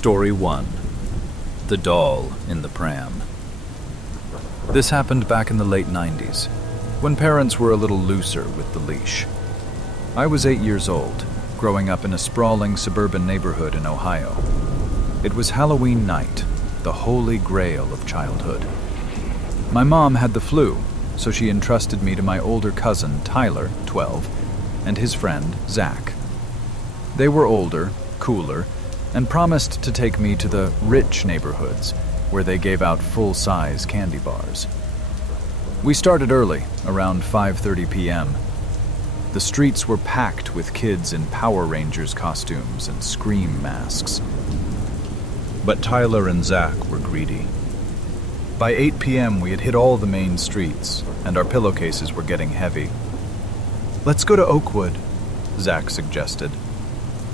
Story 1. The Doll in the Pram. This happened back in the late 90s, when parents were a little looser with the leash. I was 8 years old, growing up in a sprawling suburban neighborhood in Ohio. It was Halloween night, the holy grail of childhood. My mom had the flu, so she entrusted me to my older cousin, Tyler, 12, and his friend, Zach. They were older, cooler, and promised to take me to the rich neighborhoods, where they gave out full-size candy bars. We started early, around 5:30 p.m. The streets were packed with kids in Power Rangers costumes and Scream masks. But Tyler and Zach were greedy. By 8 p.m. we had hit all the main streets, and our pillowcases were getting heavy. "Let's go to Oakwood," Zach suggested.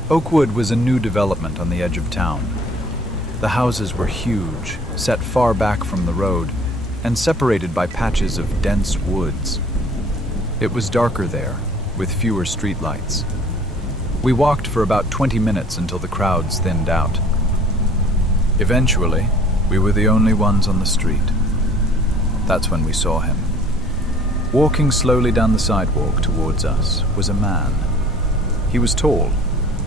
Oakwood was a new development on the edge of town. The houses were huge, set far back from the road, and separated by patches of dense woods. It was darker there, with fewer streetlights. We walked for about 20 minutes until the crowds thinned out. Eventually, we were the only ones on the street. That's when we saw him. Walking slowly down the sidewalk towards us was a man. He was tall,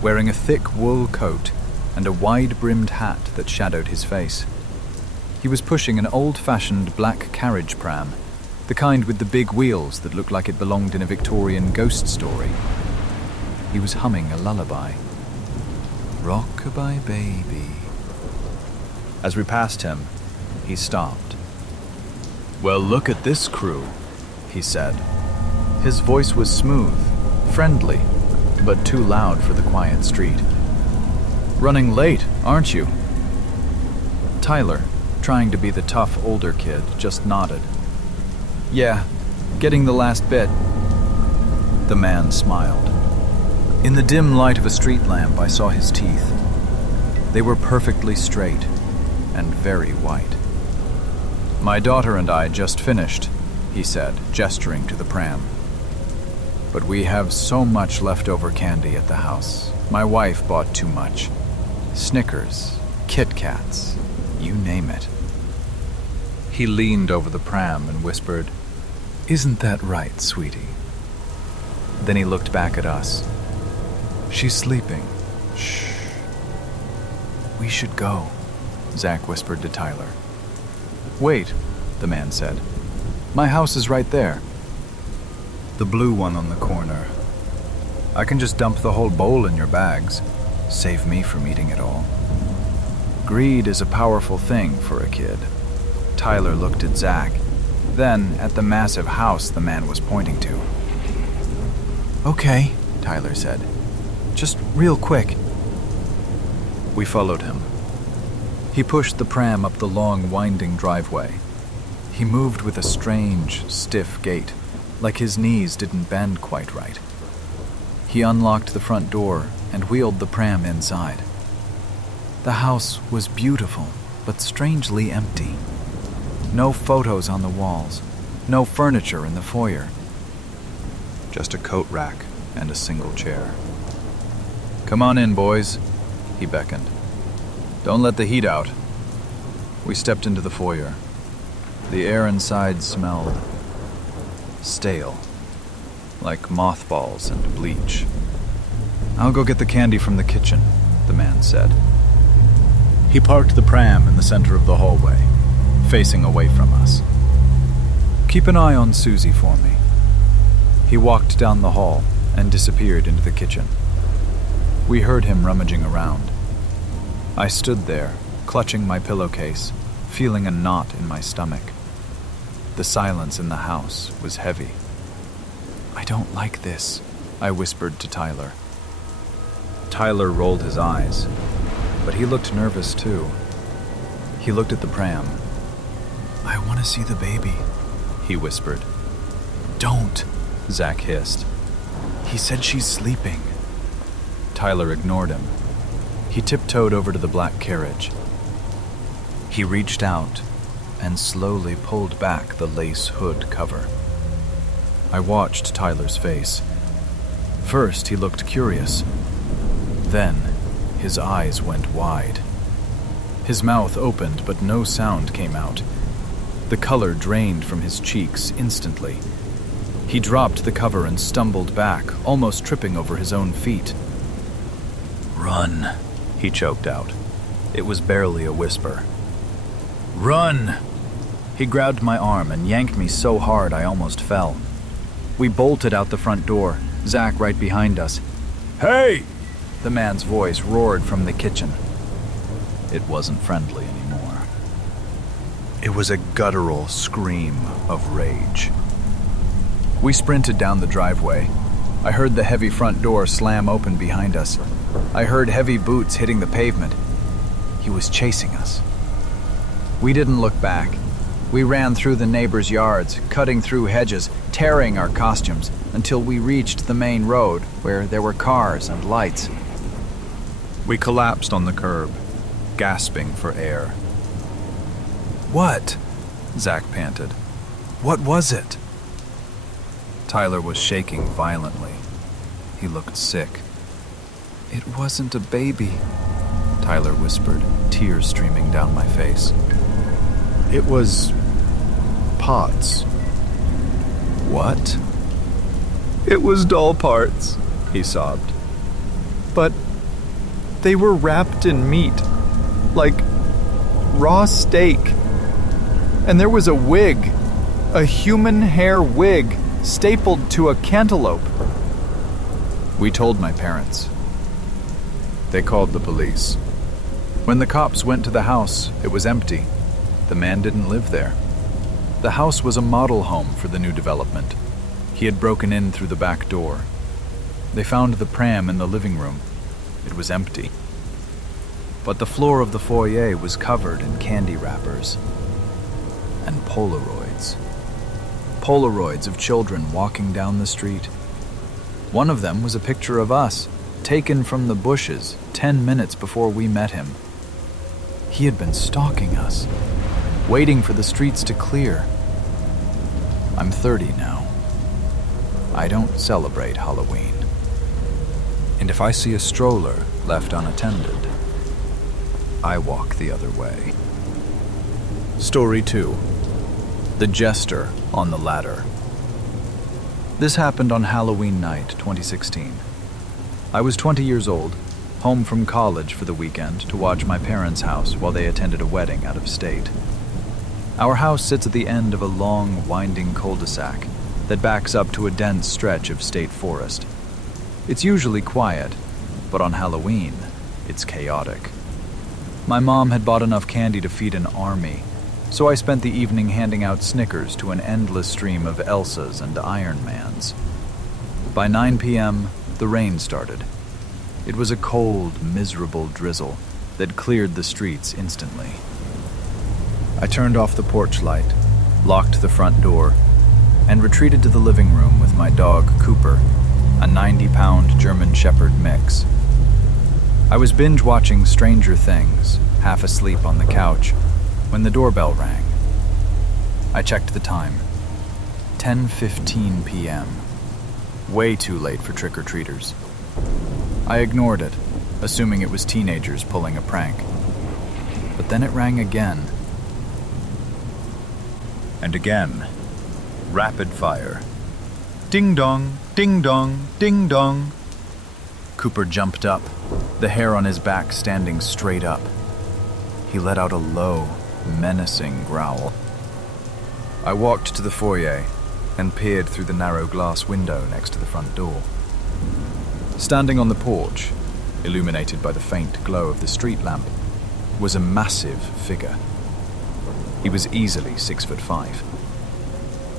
wearing a thick wool coat and a wide-brimmed hat that shadowed his face. He was pushing an old-fashioned black carriage pram, the kind with the big wheels that looked like it belonged in a Victorian ghost story. He was humming a lullaby. "Rock-a-bye baby." As we passed him, he stopped. "Well, look at this crew," he said. His voice was smooth, friendly, but too loud for the quiet street. "Running late, aren't you?" Tyler, trying to be the tough older kid, just nodded. "Yeah, getting the last bit." The man smiled. In the dim light of a street lamp, I saw his teeth. They were perfectly straight and very white. "My daughter and I just finished," he said, gesturing to the pram. "But we have so much leftover candy at the house. My wife bought too much. Snickers, Kit Kats, you name it." He leaned over the pram and whispered, "Isn't that right, sweetie?" Then he looked back at us. "She's sleeping. Shh." "We should go," Zach whispered to Tyler. "Wait," the man said. "My house is right there. The blue one on the corner. I can just dump the whole bowl in your bags. Save me from eating it all." Greed is a powerful thing for a kid. Tyler looked at Zach, then at the massive house the man was pointing to. "Okay," Tyler said. "Just real quick." We followed him. He pushed the pram up the long, winding driveway. He moved with a strange, stiff gait, like his knees didn't bend quite right. He unlocked the front door and wheeled the pram inside. The house was beautiful, but strangely empty. No photos on the walls, no furniture in the foyer. Just a coat rack and a single chair. "Come on in, boys," he beckoned. "Don't let the heat out." We stepped into the foyer. The air inside smelled stale, like mothballs and bleach. "I'll go get the candy from the kitchen," the man said. He parked the pram in the center of the hallway, facing away from us. "Keep an eye on Susie for me." He walked down the hall and disappeared into the kitchen. We heard him rummaging around. I stood there, clutching my pillowcase, feeling a knot in my stomach. The silence in the house was heavy. "I don't like this," I whispered to Tyler. Tyler rolled his eyes, but he looked nervous too. He looked at the pram. "I want to see the baby," he whispered. "Don't," Zach hissed. "He said she's sleeping." Tyler ignored him. He tiptoed over to the black carriage. He reached out and slowly pulled back the lace hood cover. I watched Tyler's face. First, he looked curious. Then, his eyes went wide. His mouth opened, but no sound came out. The color drained from his cheeks instantly. He dropped the cover and stumbled back, almost tripping over his own feet. "Run," he choked out. It was barely a whisper. "Run!" He grabbed my arm and yanked me so hard I almost fell. We bolted out the front door, Zach right behind us. "Hey!" The man's voice roared from the kitchen. It wasn't friendly anymore. It was a guttural scream of rage. We sprinted down the driveway. I heard the heavy front door slam open behind us. I heard heavy boots hitting the pavement. He was chasing us. We didn't look back. We ran through the neighbors' yards, cutting through hedges, tearing our costumes, until we reached the main road where there were cars and lights. We collapsed on the curb, gasping for air. "What?" Zach panted. "What was it?" Tyler was shaking violently. He looked sick. "It wasn't a baby," Tyler whispered, tears streaming down my face. "It was pots." "What?" "It was doll parts," he sobbed. "But they were wrapped in meat, like raw steak. And there was a wig, a human hair wig, stapled to a cantaloupe." We told my parents. They called the police. When the cops went to the house, it was empty. The man didn't live there. The house was a model home for the new development. He had broken in through the back door. They found the pram in the living room. It was empty. But the floor of the foyer was covered in candy wrappers and Polaroids. Polaroids of children walking down the street. One of them was a picture of us, taken from the bushes 10 minutes before we met him. He had been stalking us, waiting for the streets to clear. I'm 30 now. I don't celebrate Halloween. And if I see a stroller left unattended, I walk the other way. Story 2. The Jester on the Ladder. This happened on Halloween night, 2016. I was 20 years old, home from college for the weekend to watch my parents' house while they attended a wedding out of state. Our house sits at the end of a long, winding cul-de-sac that backs up to a dense stretch of state forest. It's usually quiet, but on Halloween, it's chaotic. My mom had bought enough candy to feed an army, so I spent the evening handing out Snickers to an endless stream of Elsas and Iron Mans. By 9 p.m., the rain started. It was a cold, miserable drizzle that cleared the streets instantly. I turned off the porch light, locked the front door, and retreated to the living room with my dog, Cooper, a 90-pound German Shepherd mix. I was binge-watching Stranger Things, half asleep on the couch, when the doorbell rang. I checked the time. 10:15 p.m. Way too late for trick-or-treaters. I ignored it, assuming it was teenagers pulling a prank. But then it rang again. And again. Rapid fire. Ding-dong, ding-dong, ding-dong. Cooper jumped up, the hair on his back standing straight up. He let out a low, menacing growl. I walked to the foyer and peered through the narrow glass window next to the front door. Standing on the porch, illuminated by the faint glow of the street lamp, was a massive figure. He was easily 6'5".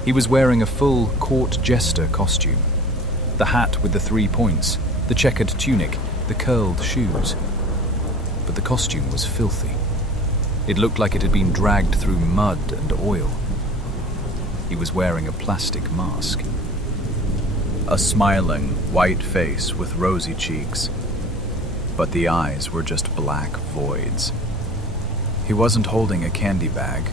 He was wearing a full court jester costume. The hat with the 3 points, the checkered tunic, the curled shoes. But the costume was filthy. It looked like it had been dragged through mud and oil. He was wearing a plastic mask. A smiling, white face with rosy cheeks. But the eyes were just black voids. He wasn't holding a candy bag.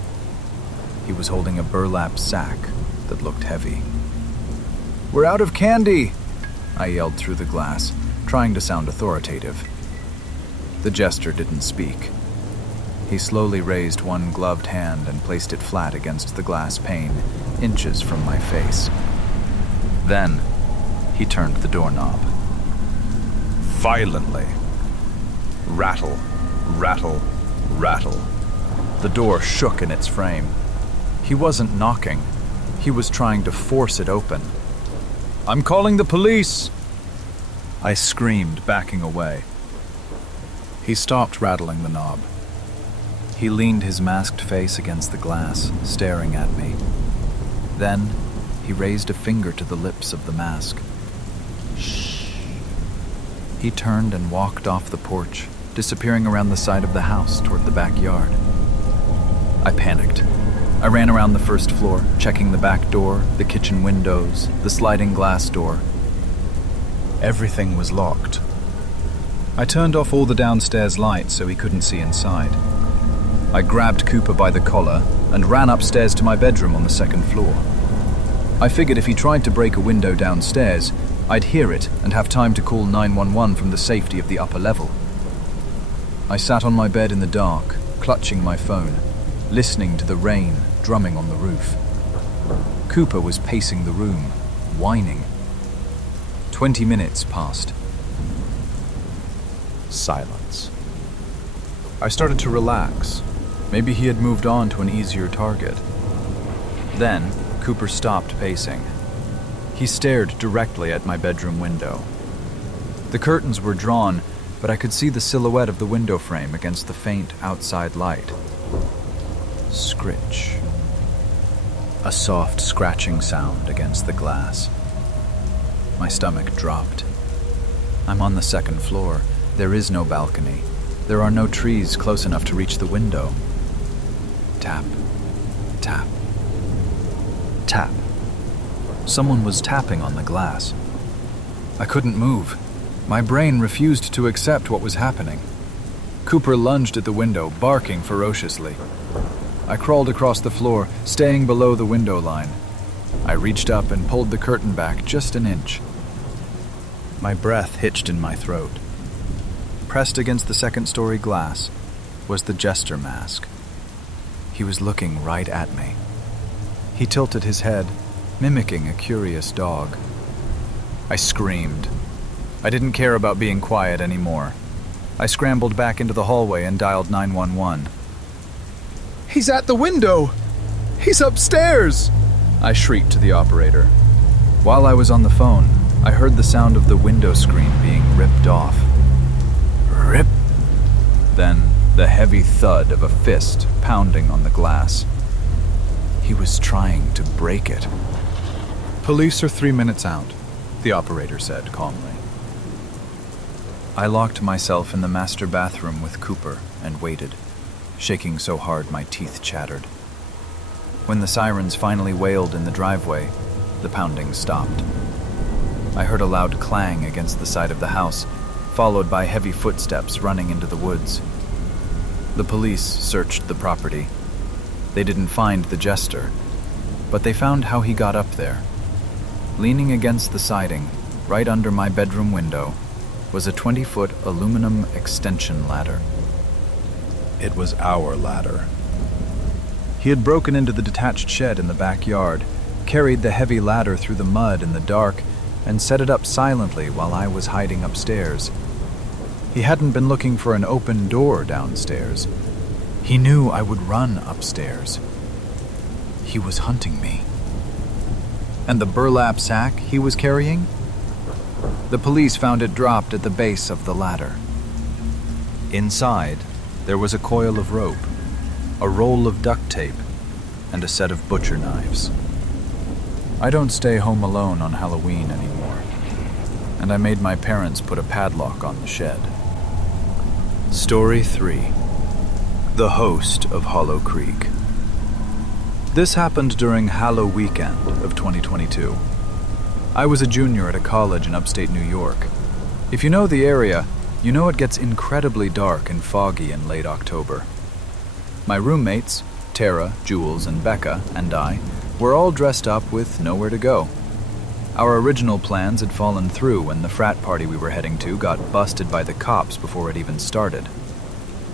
He was holding a burlap sack that looked heavy. "We're out of candy!" I yelled through the glass, trying to sound authoritative. The jester didn't speak. He slowly raised one gloved hand and placed it flat against the glass pane, inches from my face. Then, he turned the doorknob. Violently. Rattle, rattle, rattle. The door shook in its frame. He wasn't knocking. He was trying to force it open. "I'm calling the police!" I screamed, backing away. He stopped rattling the knob. He leaned his masked face against the glass, staring at me. Then, he raised a finger to the lips of the mask. Shh. He turned and walked off the porch, disappearing around the side of the house toward the backyard. I panicked. I ran around the first floor, checking the back door, the kitchen windows, the sliding glass door. Everything was locked. I turned off all the downstairs lights so he couldn't see inside. I grabbed Cooper by the collar and ran upstairs to my bedroom on the second floor. I figured if he tried to break a window downstairs, I'd hear it and have time to call 911 from the safety of the upper level. I sat on my bed in the dark, clutching my phone, listening to the rain drumming on the roof. Cooper was pacing the room, whining. 20 minutes passed. Silence. I started to relax. Maybe he had moved on to an easier target. Then, Cooper stopped pacing. He stared directly at my bedroom window. The curtains were drawn, but I could see the silhouette of the window frame against the faint outside light. Scritch. A soft scratching sound against the glass. My stomach dropped. I'm on the second floor. There is no balcony. There are no trees close enough to reach the window. Tap, tap, tap. Someone was tapping on the glass. I couldn't move. My brain refused to accept what was happening. Cooper lunged at the window, barking ferociously. I crawled across the floor, staying below the window line. I reached up and pulled the curtain back just an inch. My breath hitched in my throat. Pressed against the second-story glass was the jester mask. He was looking right at me. He tilted his head, mimicking a curious dog. I screamed. I didn't care about being quiet anymore. I scrambled back into the hallway and dialed 911. "He's at the window! He's upstairs!" I shrieked to the operator. While I was on the phone, I heard the sound of the window screen being ripped off. Rip! Then the heavy thud of a fist pounding on the glass. He was trying to break it. "Police are 3 minutes out," the operator said calmly. I locked myself in the master bathroom with Cooper and waited, shaking so hard my teeth chattered. When the sirens finally wailed in the driveway, the pounding stopped. I heard a loud clang against the side of the house, followed by heavy footsteps running into the woods. The police searched the property. They didn't find the jester, but they found how he got up there. Leaning against the siding, right under my bedroom window, was a 20-foot aluminum extension ladder. It was our ladder. He had broken into the detached shed in the backyard, carried the heavy ladder through the mud in the dark, and set it up silently while I was hiding upstairs. He hadn't been looking for an open door downstairs. He knew I would run upstairs. He was hunting me. And the burlap sack he was carrying? The police found it dropped at the base of the ladder. Inside, there was a coil of rope, a roll of duct tape, and a set of butcher knives. I don't stay home alone on Halloween anymore, and I made my parents put a padlock on the shed. Story 3. The Host of Hollow Creek. This happened during Hallow weekend of 2022. I was a junior at a college in upstate New York. If you know the area, you know it gets incredibly dark and foggy in late October. My roommates, Tara, Jules, and Becca, and I, were all dressed up with nowhere to go. Our original plans had fallen through when the frat party we were heading to got busted by the cops before it even started.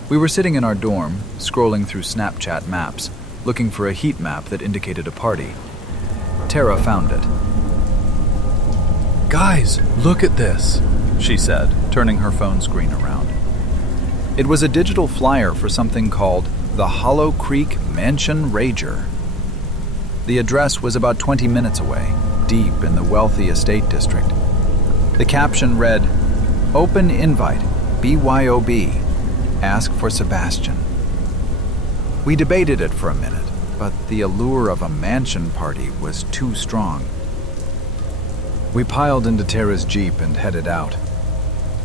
We were sitting in our dorm, scrolling through Snapchat maps, looking for a heat map that indicated a party. Tara found it. "Guys, look at this," she said, turning her phone screen around. It was a digital flyer for something called the Hollow Creek Mansion Rager. The address was about 20 minutes away, deep in the wealthy estate district. The caption read, "Open invite, BYOB. Ask for Sebastian." We debated it for a minute, but the allure of a mansion party was too strong. We piled into Tara's Jeep and headed out.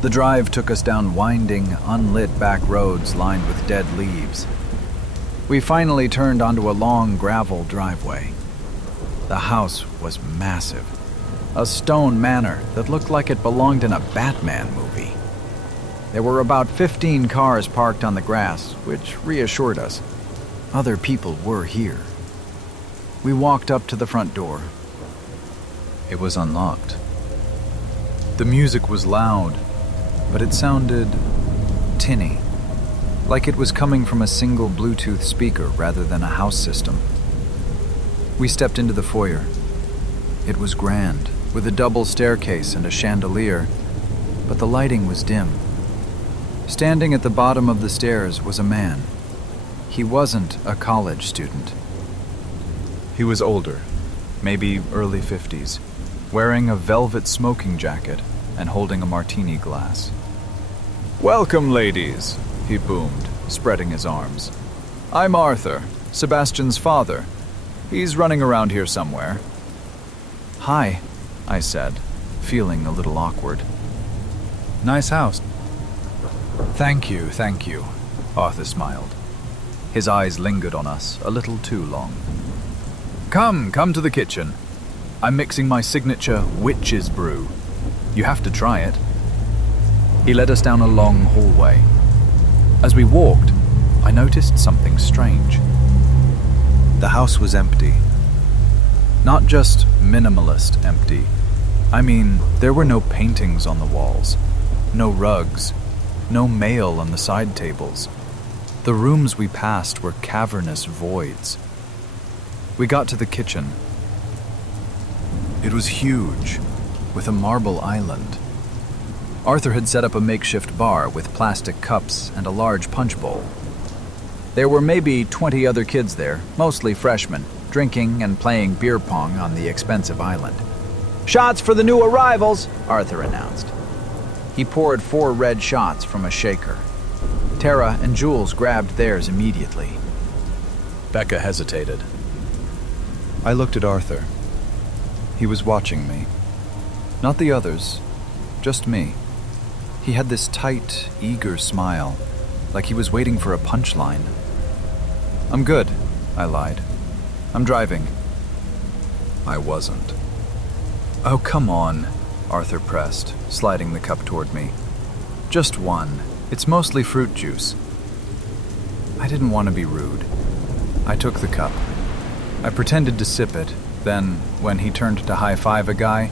The drive took us down winding, unlit back roads lined with dead leaves. We finally turned onto a long gravel driveway. The house was massive, a stone manor that looked like it belonged in a Batman movie. There were about 15 cars parked on the grass, which reassured us. Other people were here. We walked up to the front door. It was unlocked. The music was loud, but it sounded tinny, like it was coming from a single Bluetooth speaker rather than a house system. We stepped into the foyer. It was grand, with a double staircase and a chandelier, but the lighting was dim. Standing at the bottom of the stairs was a man. He wasn't a college student. He was older, maybe early 50s, wearing a velvet smoking jacket and holding a martini glass. "Welcome, ladies," he boomed, spreading his arms. "I'm Arthur, Sebastian's father. He's running around here somewhere." "Hi," I said, feeling a little awkward. "Nice house." Thank you, Arthur smiled. His eyes lingered on us a little too long. Come to the kitchen. I'm mixing my signature witch's brew. You have to try it." He led us down a long hallway. As we walked, I noticed something strange. The house was empty. Not just minimalist empty. I mean, there were no paintings on the walls, no rugs, no mail on the side tables. The rooms we passed were cavernous voids. We got to the kitchen. It was huge, with a marble island. Arthur had set up a makeshift bar with plastic cups and a large punch bowl. There were maybe 20 other kids there, mostly freshmen, drinking and playing beer pong on the expensive island. "Shots for the new arrivals," Arthur announced. He poured 4 red shots from a shaker. Tara and Jules grabbed theirs immediately. Becca hesitated. I looked at Arthur. He was watching me. Not the others, just me. He had this tight, eager smile, like he was waiting for a punchline. "I'm good," I lied. "I'm driving." I wasn't. "Oh, come on," Arthur pressed, sliding the cup toward me. "Just one. It's mostly fruit juice." I didn't want to be rude. I took the cup. I pretended to sip it, then, when he turned to high-five a guy,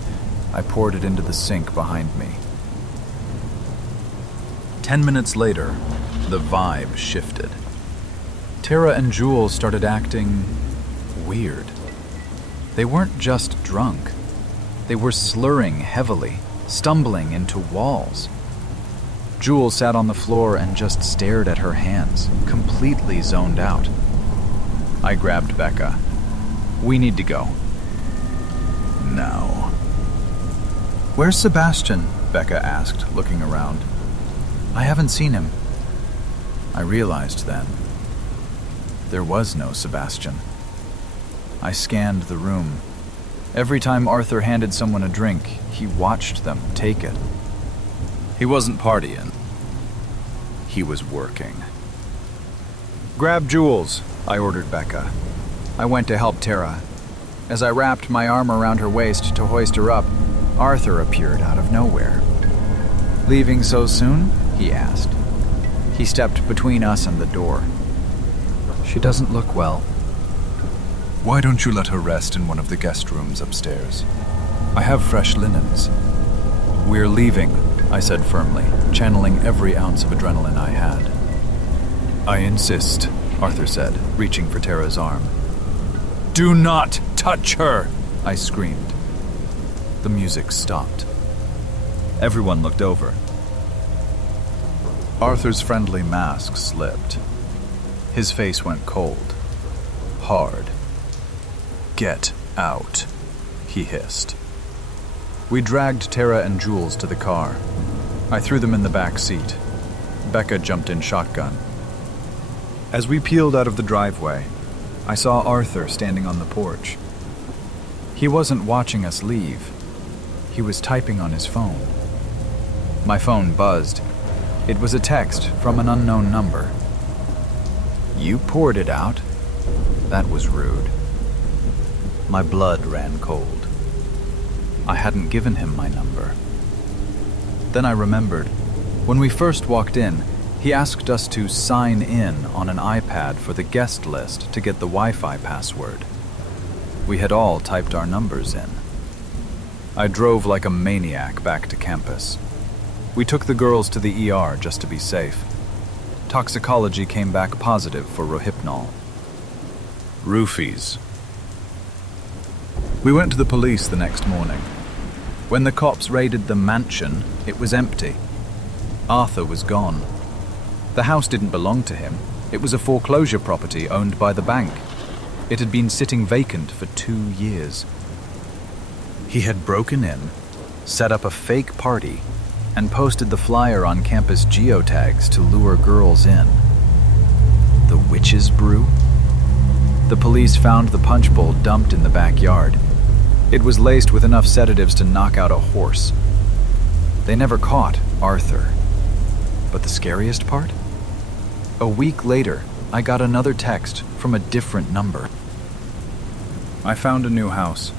I poured it into the sink behind me. 10 minutes later, the vibe shifted. Tara and Jules started acting weird. They weren't just drunk. They were slurring heavily, stumbling into walls. Jules sat on the floor and just stared at her hands, completely zoned out. I grabbed Becca. "We need to go." Now. "Where's Sebastian?" Becca asked, looking around. "I haven't seen him." I realized then. There was no Sebastian. I scanned the room. Every time Arthur handed someone a drink, he watched them take it. He wasn't partying. He was working. "Grab Jules," I ordered Becca. I went to help Tara. As I wrapped my arm around her waist to hoist her up, Arthur appeared out of nowhere. "Leaving so soon?" he asked. He stepped between us and the door. "She doesn't look well." "Why don't you let her rest in one of the guest rooms upstairs? I have fresh linens." "We're leaving," I said firmly, channeling every ounce of adrenaline I had. I insist, Arthur said, reaching for Tara's arm. Do not touch her, I screamed. The music stopped. Everyone looked over. Arthur's friendly mask slipped. His face went cold, hard. Get out, he hissed. We dragged Tara and Jules to the car. I threw them in the back seat. Becca jumped in shotgun. As we peeled out of the driveway, I saw Arthur standing on the porch. He wasn't watching us leave. He was typing on his phone. My phone buzzed. It was a text from an unknown number. You poured it out? That was rude. My blood ran cold. I hadn't given him my number. Then I remembered. When we first walked in, he asked us to sign in on an iPad for the guest list to get the Wi-Fi password. We had all typed our numbers in. I drove like a maniac back to campus. We took the girls to the ER just to be safe. Toxicology came back positive for rohypnol. Roofies. We went to the police the next morning. When the cops raided the mansion, it was empty. Arthur was gone. The house didn't belong to him. It was a foreclosure property owned by the bank. It had been sitting vacant for 2 years. He had broken in, set up a fake party, and posted the flyer on campus geotags to lure girls in. The witch's brew? The police found the punch bowl dumped in the backyard. It was laced with enough sedatives to knock out a horse. They never caught Arthur. But the scariest part? A week later, I got another text from a different number. I found a new house.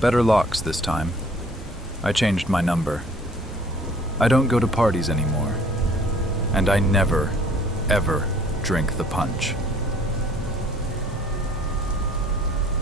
Better locks this time. I changed my number. I don't go to parties anymore. And I never, ever drink the punch.